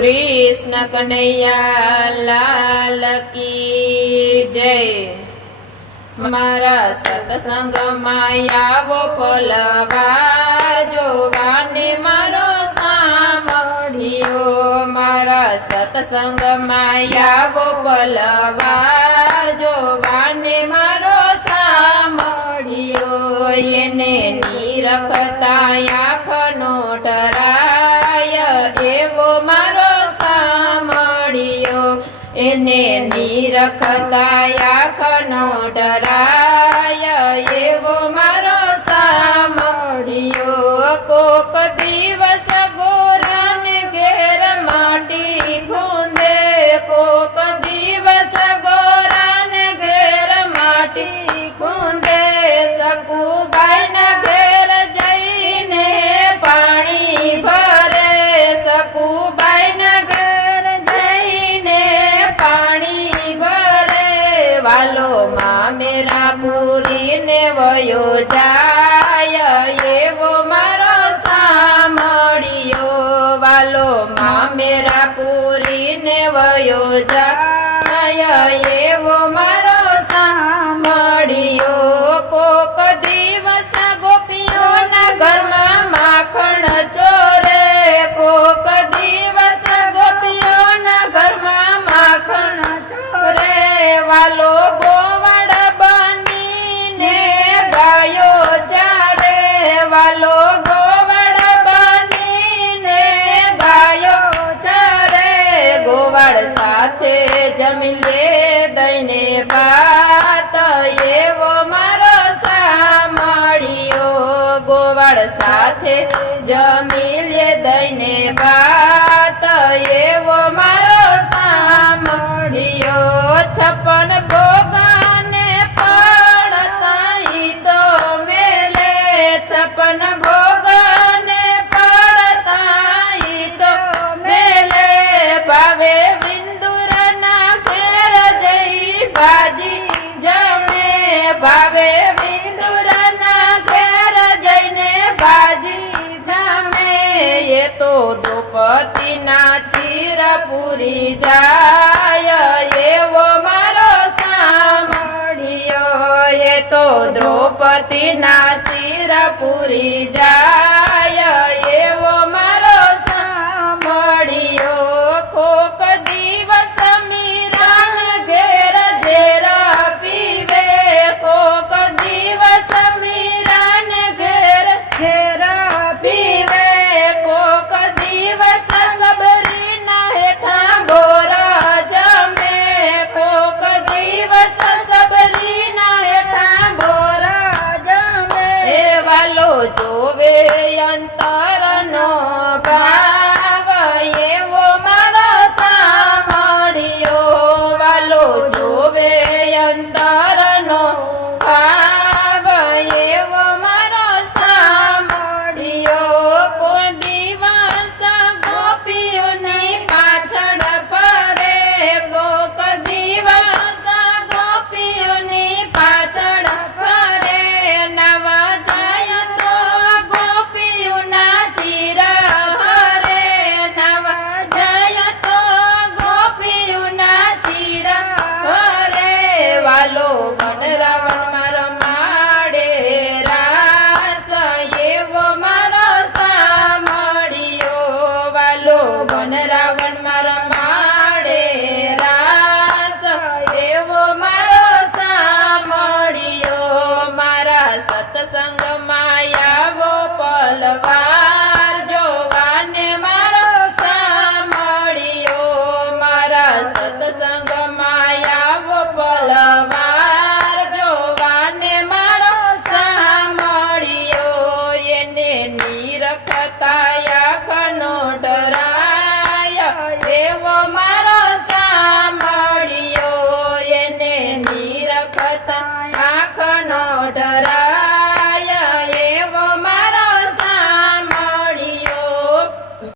कृष्ण कन्हैया लाल की जय। मारा सत्संग माया वो पलवार जोवाने मारो सामड़ियो। मारा सत्संग माया वो पलवार जोवाने मारो सामड़ियो। एने निरखता आँखनो डराय एवो मारो सामड़ियो। एने निरखता आँखनो डराय एवो मारो सामड़ियो। कोक दिवस गोरान घेर माटी खूंदे। कोक दिवस गोरान घेर माटी खूंदे। सकुबाई न घेर जईने पाणी भरे। सकुबाई न घेर जईने पाणी भरे। वालो माँ मेरा पूरी ने वयो जाय एवो मारो सामड़ियो। वालो माँ मेरा पूरी ने वयो जाय एवो मारो सामड़ियो। कोक दिवस गोपियों ना घर में माखण चोरे। कोक दिवस गोपियों ना घर में माखण चोरे। वालो गोवाड़ बनी ने गायो चारे। वालो गोवाड़ बनी ने गायो चारे। गोवाड़ साथे जमी ले दईने बात एवो मारो सामड़ियो। गोवाड़ साथे जमी ले दईने बात एवो मारो सामड़ियो। छप्पन भोगाने पड़ता ही तो मेले। छप्पन भोगाने पड़ता ही तो मेले। पावे बिंदुर ना घेर जई बाजी जमे। पावे बिंदुर ना घेर जईने बाजी जमे। ये तो द्रौपदी ना चीर पूरी जाय एवो मारो सामड़ियो। ये तो द्रौपदी ना चीर पूरी जाय